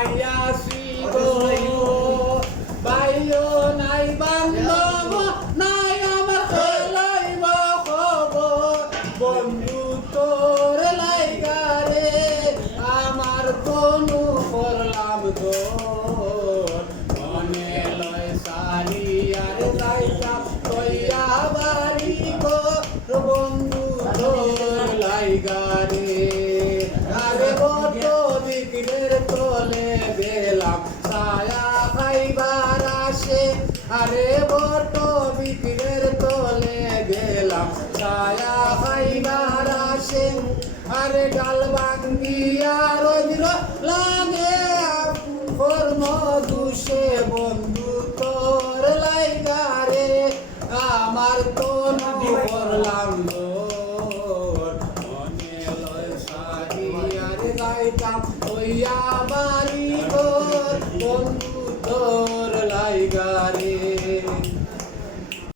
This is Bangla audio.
আইয়াছি গো বাইও নাই বান্ধব নাই আমার খেলাইব খবর বন্ধু তোর লাইগা রে আমার কোনো করলাম গো মনে লয় সারি আর যাইতাম কইয়া বাড়ি গো বন্ধু তোর লাইগা রে আরে বট বিকেলের তলে গেলাম ছায়া খাইবার আসে আরে বট বিকেলের তলে গেলাম ছায়া খাইবার আসে আরে ডাল ভাঙ্গিয়া রোদ্র লাগে কর্ম দুষে বন্ধু তোর লাইগা রে আমার তো করলাম মনে লয় সারি আর গাইতাম ওইয়া বাড়ি গো বন্ধু তোর লাইগা রে